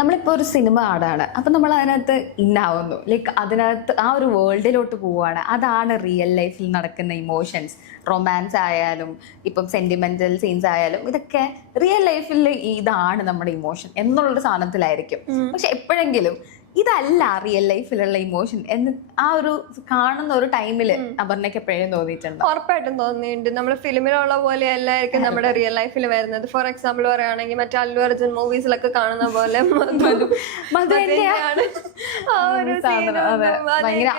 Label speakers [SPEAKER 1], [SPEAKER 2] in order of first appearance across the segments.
[SPEAKER 1] നമ്മളിപ്പോൾ ഒരു സിനിമ ആടാണ് അപ്പം നമ്മൾ അതിനകത്ത് ഇന്നാവുന്നു ലൈക്ക് അതിനകത്ത് ആ ഒരു വേൾഡിലോട്ട് പോവുകയാണ്. അതാണ് റിയൽ ലൈഫിൽ നടക്കുന്ന ഇമോഷൻസ് റൊമാൻസ് ആയാലും ഇപ്പം സെന്റിമെന്റൽ സീൻസ് ആയാലും ഇതൊക്കെ റിയൽ ലൈഫിൽ ഇതാണ് നമ്മുടെ ഇമോഷൻ എന്നുള്ളൊരു സാധനത്തിലായിരിക്കും. പക്ഷെ എപ്പോഴെങ്കിലും ഇതല്ല റിയൽ ലൈഫിലുള്ള ഇമോഷൻ എന്ന് ആ ഒരു കാണുന്ന ഒരു ടൈമിൽ അപർണയ്ക്ക് എപ്പോഴും തോന്നിയിട്ടുണ്ട്?
[SPEAKER 2] ഉറപ്പായിട്ടും തോന്നിയിട്ടുണ്ട്. നമ്മൾ ഫിലിമിലുള്ള പോലെ അല്ലായിരിക്കും നമ്മുടെ റിയൽ ലൈഫിൽ വരുന്നത്. ഫോർ എക്സാമ്പിൾ പറയുകയാണെങ്കിൽ മറ്റേ അല്ലു അർജുൻ മൂവീസിലൊക്കെ കാണുന്ന പോലെ
[SPEAKER 1] ഭയങ്കര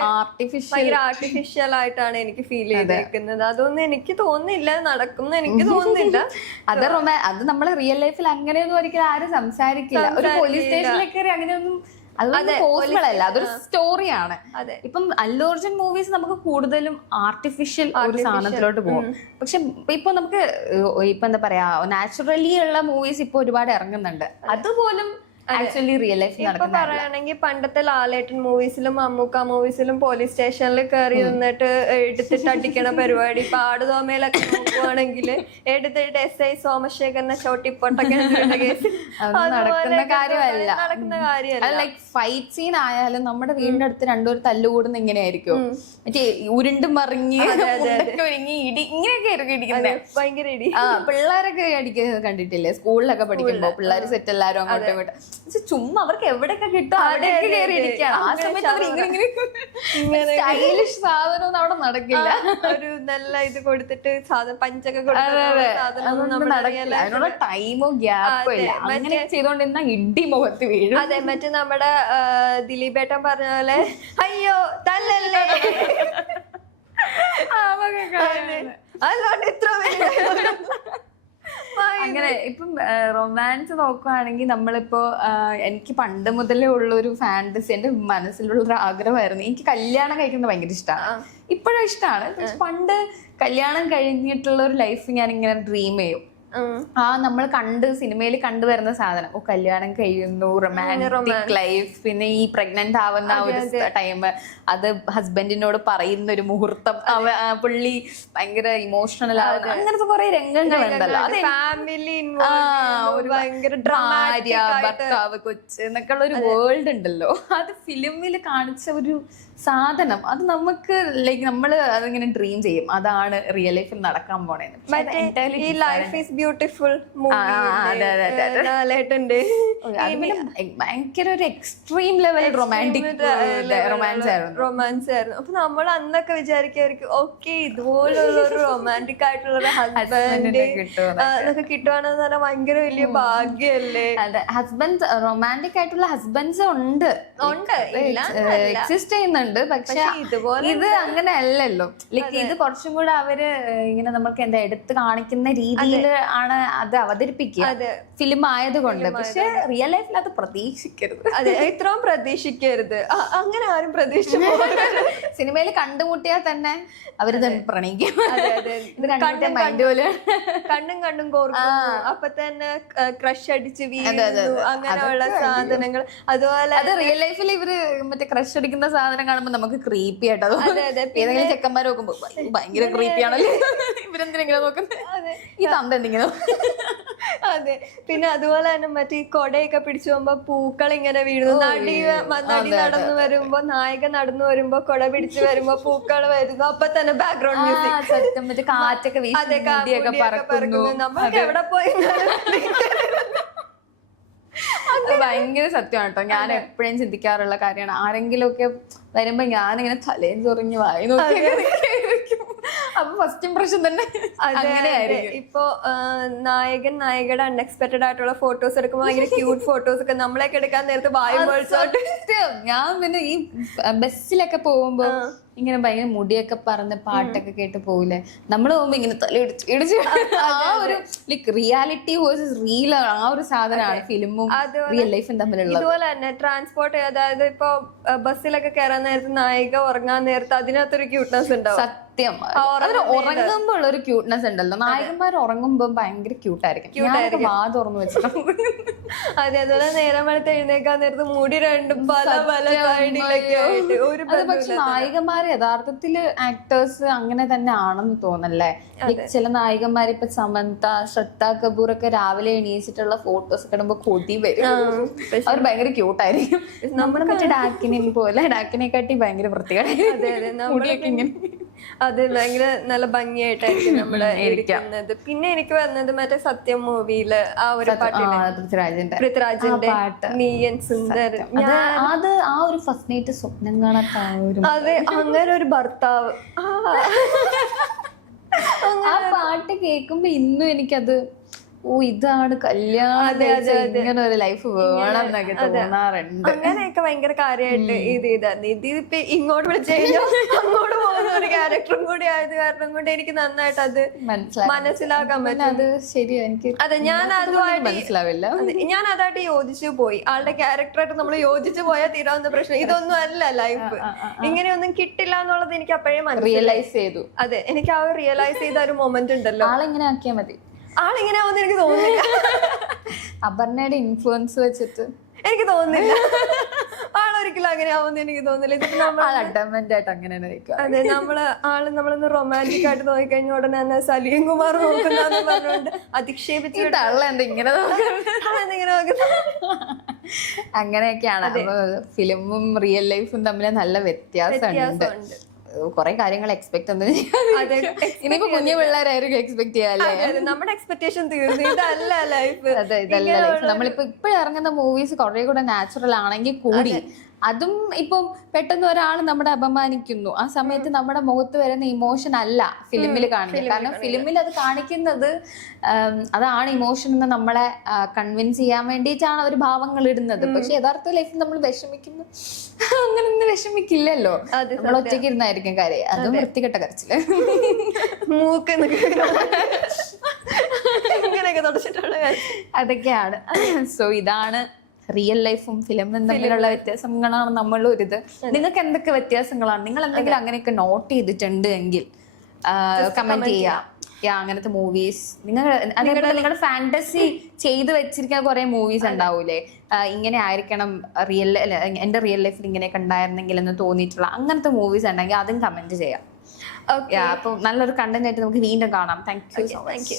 [SPEAKER 1] ആർട്ടിഫിഷ്യൽ
[SPEAKER 2] ആയിട്ടാണ് എനിക്ക് ഫീൽ ചെയ്തിരിക്കുന്നത്. അതൊന്നും എനിക്ക് തോന്നില്ല നടക്കും എനിക്ക് തോന്നില്ല
[SPEAKER 1] അത് റൊമാ അത് നമ്മളെ റിയൽ ലൈഫിൽ അങ്ങനെയൊന്നും ഒരിക്കലും ആരും സംസാരിക്കില്ല. ഒരു പോലീസ് സ്റ്റേഷനിലേക്ക് അങ്ങനെയൊന്നും അല്ല. അതൊരു സ്റ്റോറിയാണ്. ഇപ്പം അല്ലു അർജുൻ മൂവീസ് നമുക്ക് കൂടുതലും ആർട്ടിഫിഷ്യൽ ഒരു സാധനത്തിലോട്ട് പോകും. പക്ഷെ ഇപ്പൊ നമുക്ക് ഇപ്പൊ എന്താ പറയാ നാച്ചുറലി ഉള്ള മൂവീസ് ഇപ്പൊ ഒരുപാട് ഇറങ്ങുന്നുണ്ട്. അതുപോലും ആക്ച്വലി റിയൽ ലൈഫിൽ
[SPEAKER 2] ഇപ്പൊ
[SPEAKER 1] നടക്കുന്ന
[SPEAKER 2] പറയുകയാണെങ്കിൽ പണ്ടത്തെ ലാലേട്ടൻ മൂവീസിലും മമ്മൂക്ക മൂവീസിലും പോലീസ് സ്റ്റേഷനിൽ കയറി നിന്നിട്ട് എടുത്തിട്ട് അടിക്കണ പരിപാടി. ഇപ്പൊ ആടുതോമയിലൊക്കെ നോക്കുവാണെങ്കിൽ എടുത്തിട്ട് എസ് ഐ സോമശേഖരനെ ചോട്ടിപ്പൊട്ടൊക്കെ
[SPEAKER 1] നടക്കുന്ന കാര്യമല്ല.
[SPEAKER 2] നടക്കുന്ന കാര്യമല്ല.
[SPEAKER 1] ലൈക്ക് ഫൈറ്റ് സീൻ ആയാലും നമ്മുടെ വീടിന്റെ അടുത്ത് രണ്ടുപേർ തല്ലുകൂടുന്ന ഇങ്ങനെയായിരിക്കും. മറ്റേ ഉരുണ്ട് മറിഞ്ഞ് ഒരുങ്ങി ഇടി ഇങ്ങനെയൊക്കെ ആയിരിക്കും ഇടിക്കുന്നത്
[SPEAKER 2] ഭയങ്കര ഇടി.
[SPEAKER 1] ആ പിള്ളേരൊക്കെ അടിക്കുന്നത് കണ്ടിട്ടില്ലേ? സ്കൂളിലൊക്കെ പഠിക്കുമ്പോ പിള്ളേർ സെറ്റ് എല്ലാരും അങ്ങോട്ടും ഇങ്ങോട്ടും. ചുമ്മാ അവർക്ക് എവിടെയൊക്കെ കിട്ടും അവിടെയൊക്കെ കയറി ഇരിക്കുകയാണ് ആ സമയത്ത് അവർ ഇങ്ങനെ ഇങ്ങനെ സ്റ്റൈലിഷ് സാധനം അവിടെ നടക്കില്ല.
[SPEAKER 2] ഒരു നല്ല ഇത് കൊടുത്തിട്ട് സാധനം പഞ്ചൊക്കെ
[SPEAKER 1] അതിനുള്ള ടൈമോ ഗ്യാപ്പോ ഇല്ല. അങ്ങനെ ചെയ്തോണ്ടിരുന്ന ഇടി മുഖത്ത് വീഴും.
[SPEAKER 2] അതെ മറ്റേ നമ്മുടെ ദിലീപേട്ടൻ പറഞ്ഞ പോലെ അയ്യോ തല്ലല്ലേ?
[SPEAKER 1] അതുകൊണ്ട് ഇപ്പം റൊമാൻസ് നോക്കുവാണെങ്കിൽ നമ്മളിപ്പോ എനിക്ക് പണ്ട് മുതലേ ഉള്ള ഒരു ഫാന്റസി എന്റെ മനസ്സിലുള്ള ഒരു ആഗ്രഹമായിരുന്നു. എനിക്ക് കല്യാണം കഴിക്കുന്നത് ഭയങ്കര ഇഷ്ടമാണ് ഇപ്പോഴും ഇഷ്ടമാണ് പണ്ട് കല്യാണം കഴിഞ്ഞിട്ടുള്ള ഒരു ലൈഫ് ഞാൻ ഇങ്ങനെ ഡ്രീം ചെയ്യും. ആ നമ്മൾ കണ്ട് സിനിമയിൽ കണ്ടുവരുന്ന സാധനം. ഓ കല്യാണം കഴിയുന്നു റൊമാന്റിക് ലൈഫ് പിന്നെ ഈ പ്രഗ്നന്റ് ആവുന്ന ആ ഒരു ടൈം അത് ഹസ്ബൻഡിനോട് പറയുന്ന ഒരു മുഹൂർത്തം പുള്ളി ഭയങ്കര ഇമോഷണൽ ആവുന്ന അങ്ങനത്തെ കുറെ രംഗങ്ങളുണ്ടല്ലോ.
[SPEAKER 2] ഫാമിലി
[SPEAKER 1] ഭാര്യ ഭർത്താവ് കൊച്ച് എന്നൊക്കെ ഉള്ള ഒരു വേൾഡ് ഉണ്ടല്ലോ. അത് ഫിലിമിൽ കാണിച്ച ഒരു സാധനം. അത് നമുക്ക് ലൈക്ക് നമ്മൾ അതിങ്ങനെ ഡ്രീം ചെയ്യും. അതാണ് റിയൽ ലൈഫിൽ നടക്കാൻ പോണേന്ന്. entirely
[SPEAKER 2] ഈ ലൈഫ് ഈസ് ബ്യൂട്ടിഫുൾ ലാലേട്ടന്റെ
[SPEAKER 1] ഭയങ്കര ഒരു എക്സ്ട്രീം ലെവൽ റൊമാന്റിക് റൊമാൻസ് ആയിരുന്നു.
[SPEAKER 2] റൊമാൻസ് ആയിരുന്നു. അപ്പൊ നമ്മൾ അന്നൊക്കെ വിചാരിക്കായിരിക്കും ഓക്കെ ഇതുപോലുള്ള ഒരു റൊമാന്റിക് ആയിട്ടുള്ള ഒരു ഹസ്ബൻഡ്. അതൊക്കെ കിട്ടുവാണെന്ന് പറഞ്ഞാൽ ഭയങ്കര വലിയ ഭാഗ്യല്ലേ
[SPEAKER 1] അതെ ഹസ്ബൻഡ് റൊമാന്റിക് ആയിട്ടുള്ള ഹസ്ബൻഡ്സ് ഉണ്ട്.
[SPEAKER 2] ഉണ്ട്.
[SPEAKER 1] എക്സിസ്റ്റ് ചെയ്യുന്നുണ്ട്. പക്ഷെ
[SPEAKER 2] ഇതുപോലെ
[SPEAKER 1] ഇത് അങ്ങനെ അല്ലല്ലോ ലൈക്ക് ഇത് കുറച്ചും കൂടെ അവർ ഇങ്ങനെ നമുക്ക് എന്താ എടുത്ത് കാണിക്കുന്ന രീതിയിൽ ആണ് അത് അവതരിപ്പിക്കുക.
[SPEAKER 2] അതെ.
[SPEAKER 1] ഫിലിം ആയതുകൊണ്ട് പക്ഷെ റിയൽ ലൈഫിൽ അത് പ്രതീക്ഷിക്കരുത്.
[SPEAKER 2] അതെ ഇത്രയും പ്രതീക്ഷിക്കരുത്. അങ്ങനെ ആരും പ്രതീക്ഷിച്ചു
[SPEAKER 1] സിനിമയിൽ കണ്ടുമുട്ടിയാൽ തന്നെ അവർ തന്നെ പ്രണയിക്കും.
[SPEAKER 2] കണ്ണും കണ്ണും അപ്പൊ തന്നെ ക്രഷ് അടിച്ച് വീഴുന്നു. അങ്ങനെയുള്ള സാധനങ്ങൾ. അതുപോലെ
[SPEAKER 1] അത് റിയൽ ലൈഫിൽ ഇവർ മറ്റേ ക്രഷ് അടിക്കുന്ന സാധനം കാണുമ്പോ നമുക്ക് ക്രീപ്പി ആയിട്ട്. ഏതെങ്കിലും ചെക്കന്മാർ നോക്കുമ്പോ ഭയങ്കര ക്രീപ്പി ആണല്ലോ? ഇവരെന്തിനെങ്കിലും നോക്കുന്നത് ഈ തന്ത എന്തെങ്കിലും
[SPEAKER 2] അതെ. പിന്നെ അതുപോലെ തന്നെ മറ്റേ ഈ കൊടയൊക്കെ പിടിച്ചു പോകുമ്പോ പൂക്കൾ ഇങ്ങനെ വീഴുന്നു. നടി നടി നടന്നു വരുമ്പോ നായക നടന്നു വരുമ്പോ കൊട പിടിച്ചു വരുമ്പോ പൂക്കൾ വരുന്നു. അപ്പൊ തന്നെ ബാക്ക്ഗ്രൗണ്ട് മ്യൂസിക്
[SPEAKER 1] കാറ്റൊക്കെ
[SPEAKER 2] അതെ
[SPEAKER 1] പറക്കുന്നു.
[SPEAKER 2] നമ്മൾക്ക് എവിടെ പോയി
[SPEAKER 1] ഭയങ്കര സത്യമാണ് കേട്ടോ. ഞാൻ എപ്പോഴും ചിന്തിക്കാറുള്ള കാര്യമാണ്. ആരെങ്കിലും ഒക്കെ വരുമ്പോ ഞാനിങ്ങനെ തലേം ചൊറിഞ്ഞ് വായി നോക്കി അപ്പൊ ഫസ്റ്റ് ഇംപ്രഷൻ തന്നെ. അങ്ങനെ ആയിരിക്കും
[SPEAKER 2] ഇപ്പൊ നായകൻ നായികയുടെ അൺഎക്സ്പെക്ടഡ് ആയിട്ടുള്ള ഫോട്ടോസ് എടുക്കുമ്പോൾ ഭയങ്കര ക്യൂട്ട് ഫോട്ടോസ് ഒക്കെ നമ്മളെയൊക്കെ എടുക്കാൻ നേരത്തെ
[SPEAKER 1] ഞാൻ പിന്നെ ഈ ബസ്സിലൊക്കെ പോകുമ്പോ ഇങ്ങനെ ഭയങ്കര മുടിയൊക്കെ പറന്ന് പാട്ടൊക്കെ കേട്ട് പോകില്ലേ നമ്മൾ പോകുമ്പോ ഇങ്ങനെ തല ഇടിച്ച് ഇടിച്ച് ആ ഒരു ലൈക്ക് റിയാലിറ്റി വേഴ്സസ് റിയൽ ആ ഒരു സാധനമാണ് ഫിലിമും റിയൽ ലൈഫും തമ്മിലുള്ളത്.
[SPEAKER 2] ഇതുപോലെ തന്നെ ട്രാൻസ്പോർട്ട് അതായത് ഇപ്പൊ ബസ്സിലൊക്കെ കയറാൻ നേരത്ത് നായിക ഉറങ്ങാൻ നേരത്ത് അതിനകത്തൊരു ക്യൂട്ട്നെസ് ഉണ്ടാവും.
[SPEAKER 1] സത്യം. അതിന് ഉറങ്ങുമ്പോ ഉള്ള ഒരു ക്യൂട്ട്നെസ് ഉണ്ടല്ലോ നായകന്മാർ ഉറങ്ങുമ്പോ ഭയങ്കര ക്യൂട്ടായിരിക്കും വാ തുറന്നു വെച്ചിട്ടുണ്ട്
[SPEAKER 2] അതെ അതുപോലെ നേരം വെളുത്ത് എഴുന്നേക്കാൻ നേരത്ത് മുടി രണ്ടും പല പല സൈഡിലൊക്കെ ആയിട്ട് ഒരു
[SPEAKER 1] അത് പക്ഷെ നായികമാർ യഥാർത്ഥത്തിൽ യഥാർത്ഥത്തിൽ ആക്ടേഴ്സ് അങ്ങനെ തന്നെ ആണെന്ന് തോന്നല്ലേ ചില നായികന്മാർ ഇപ്പൊ സമന്ത ശ്രദ്ധ കപൂർ ഒക്കെ രാവിലെ എണീച്ചിട്ടുള്ള ഫോട്ടോസ് ഒക്കെ ഇടുമ്പോ കൊതി വരും. അവർ ഭയങ്കര ക്യൂട്ടായിരിക്കും നമ്മുടെ മറ്റേ ഡാക്കിനെ പോലെ ഡാക്കിനെ കാട്ടി ഭയങ്കര വൃത്തികേടായിരിക്കും. മുടിയൊക്കെ ഇങ്ങനെ.
[SPEAKER 2] അത് ഭയങ്കര നല്ല ഭംഗിയായിട്ടായിരിക്കും നമ്മൾ
[SPEAKER 1] ഇരിക്കാം.
[SPEAKER 2] ഇരിക്കുന്നത് പിന്നെ എനിക്ക് വന്നത് മറ്റേ സത്യം മൂവിയിൽ ആ ഒരു
[SPEAKER 1] പൃഥ്വിരാജിന്റെ
[SPEAKER 2] പൃഥ്വിരാജിന്റെ
[SPEAKER 1] പാട്ട്.
[SPEAKER 2] നീയൻ സുന്ദർ
[SPEAKER 1] അത് ആ ഒരു ഫസ്റ്റ് നൈറ്റ് സ്വപ്നം കാണാത്ത
[SPEAKER 2] അതെ അങ്ങനെ ഒരു ഭർത്താവ്. ആ
[SPEAKER 1] പാട്ട് കേൾക്കുമ്പോ ഇന്നും എനിക്കത് ഓ ഇതാണ് കല്യാണം ഇങ്ങനെ ഒരു ലൈഫ് വേണം എന്നൊക്കെ തോന്നാറുണ്ട്.
[SPEAKER 2] അങ്ങനെയൊക്കെ ഭയങ്കര കാര്യമായിട്ട് ഇത് ചെയ്തായിരുന്നു ഇത് ഇപ്പൊ ഇങ്ങോട്ട് വിളിച്ചു കഴിഞ്ഞാൽ അങ്ങോട്ട് പോകുന്ന ഒരു ക്യാരക്ടറും കൂടി ആയത് കാരണം കൊണ്ട് എനിക്ക് നന്നായിട്ട് അത് മനസ്സിലാക്കാൻ പറ്റും.
[SPEAKER 1] അത് ശരിയാ എനിക്ക്
[SPEAKER 2] അതെ ഞാൻ അതുമായിട്ട്
[SPEAKER 1] മനസ്സിലാവില്ല.
[SPEAKER 2] ഞാൻ അതായിട്ട് യോജിച്ചു പോയി. ആളുടെ ക്യാരക്ടറായിട്ട് നമ്മൾ യോജിച്ചു പോയാൽ തീരാവുന്ന പ്രശ്നം. ഇതൊന്നും അല്ല ലൈഫ് ഇങ്ങനെയൊന്നും കിട്ടില്ല എന്നുള്ളത് എനിക്ക് അപ്പോഴേ മനസ്സിലായി.
[SPEAKER 1] റിയലൈസ് ചെയ്തു.
[SPEAKER 2] അതെ എനിക്ക് ആ റിയലൈസ് ചെയ്ത ഒരു മൊമെന്റ് ഉണ്ടല്ലോ.
[SPEAKER 1] ആളെങ്ങനെ ആക്കിയാൽ മതി?
[SPEAKER 2] ആളിങ്ങനെ ആവുന്ന എനിക്ക് തോന്നുന്നില്ല.
[SPEAKER 1] അപർണയുടെ ഇൻഫ്ലുവൻസ് വെച്ചിട്ട്.
[SPEAKER 2] എനിക്ക് തോന്നുന്നില്ല. ആളൊരിക്കലും അങ്ങനെ ആവുന്ന എനിക്ക് തോന്നുന്നില്ല. ഇതിപ്പോ നമ്മൾ
[SPEAKER 1] ആൾ ആയിട്ട് അങ്ങനെ
[SPEAKER 2] അതെ നമ്മൾ ആൾ നമ്മളൊന്ന് റൊമാന്റിക് ആയിട്ട് നോക്കിക്കഴിഞ്ഞ ഉടനെ തന്നെ സലീം കുമാർ നോക്കുന്ന പറഞ്ഞുകൊണ്ട് അധിക്ഷേപിച്ച്
[SPEAKER 1] ഇങ്ങനെ അങ്ങനെയൊക്കെയാണ്. ഫിലിമും റിയൽ ലൈഫും തമ്മിൽ നല്ല വ്യത്യാസമുണ്ട്. കുറെ കാര്യങ്ങൾ എക്സ്പെക്ട് ഒന്നും ഇനിയിപ്പോ കുഞ്ഞു പിള്ളേരായിരിക്കും എക്സ്പെക്ട് ചെയ്യാല്ലേ
[SPEAKER 2] നമ്മുടെ എക്സ്പെക്ടേഷൻ തീർന്നു. ഇതല്ല ലൈഫ്
[SPEAKER 1] അതെ ഇതല്ല ലൈഫ് നമ്മളിപ്പോ ഇപ്പോഴും ഇറങ്ങുന്ന മൂവീസ് കുറെ കൂടെ നാച്ചുറൽ ആണെങ്കിൽ കൂടി അതും ഇപ്പം പെട്ടെന്ന് ഒരാൾ നമ്മുടെ അപമാനിക്കുന്നു. ആ സമയത്ത് നമ്മുടെ മുഖത്ത് വരുന്ന ഇമോഷൻ അല്ല ഫിലിമിൽ കാണുന്നത്. കാരണം ഫിലിമിൽ അത് കാണിക്കുന്നത് അതാണ് ഇമോഷൻ എന്ന് നമ്മളെ കൺവിൻസ് ചെയ്യാൻ വേണ്ടിയിട്ടാണ് അവർ ഭാവങ്ങൾ ഇടുന്നത്. പക്ഷെ യഥാർത്ഥ ലൈഫിൽ നമ്മൾ വിഷമിക്കുന്നു. അങ്ങനൊന്നും വിഷമിക്കില്ലല്ലോ. നമ്മൾ ഒറ്റയ്ക്ക് ഇരുന്നായിരിക്കും കാര്യം. അതും വൃത്തികെട്ട കരച്ചിൽ.
[SPEAKER 2] മൂക്ക് ഇങ്ങനെയൊക്കെ തുടച്ചിട്ടുള്ള കാര്യം.
[SPEAKER 1] അതൊക്കെയാണ്. സോ ഇതാണ് റിയൽ ലൈഫും ഫിലിമും തമ്മിലുള്ള വ്യത്യാസങ്ങളാണ് നമ്മൾ ഇത് നിങ്ങൾക്ക് എന്തൊക്കെ വ്യത്യാസങ്ങളാണ്? നിങ്ങൾ എന്തെങ്കിലും അങ്ങനെയൊക്കെ നോട്ട് ചെയ്തിട്ടുണ്ട് എങ്കിൽ കമന്റ് ചെയ്യാം. യാ അങ്ങനത്തെ മൂവീസ് നിങ്ങൾ അതേപോലെ നിങ്ങളുടെ ഫാന്റസി ചെയ്ത് വെച്ചിരിക്കുന്ന കുറെ മൂവീസ് ഉണ്ടാവൂലേ? ഇങ്ങനെ ആയിരിക്കണം റിയൽ എന്റെ റിയൽ ലൈഫിൽ ഇങ്ങനെയൊക്കെ ഉണ്ടായിരുന്നെങ്കിൽ എന്ന് തോന്നിയിട്ടുള്ള അങ്ങനത്തെ മൂവീസ് ഉണ്ടെങ്കിൽ അതും കമന്റ് ചെയ്യാം. അപ്പൊ നല്ലൊരു കണ്ടന്റ് ആയിട്ട് നമുക്ക് വീണ്ടും കാണാം. Thank you so much.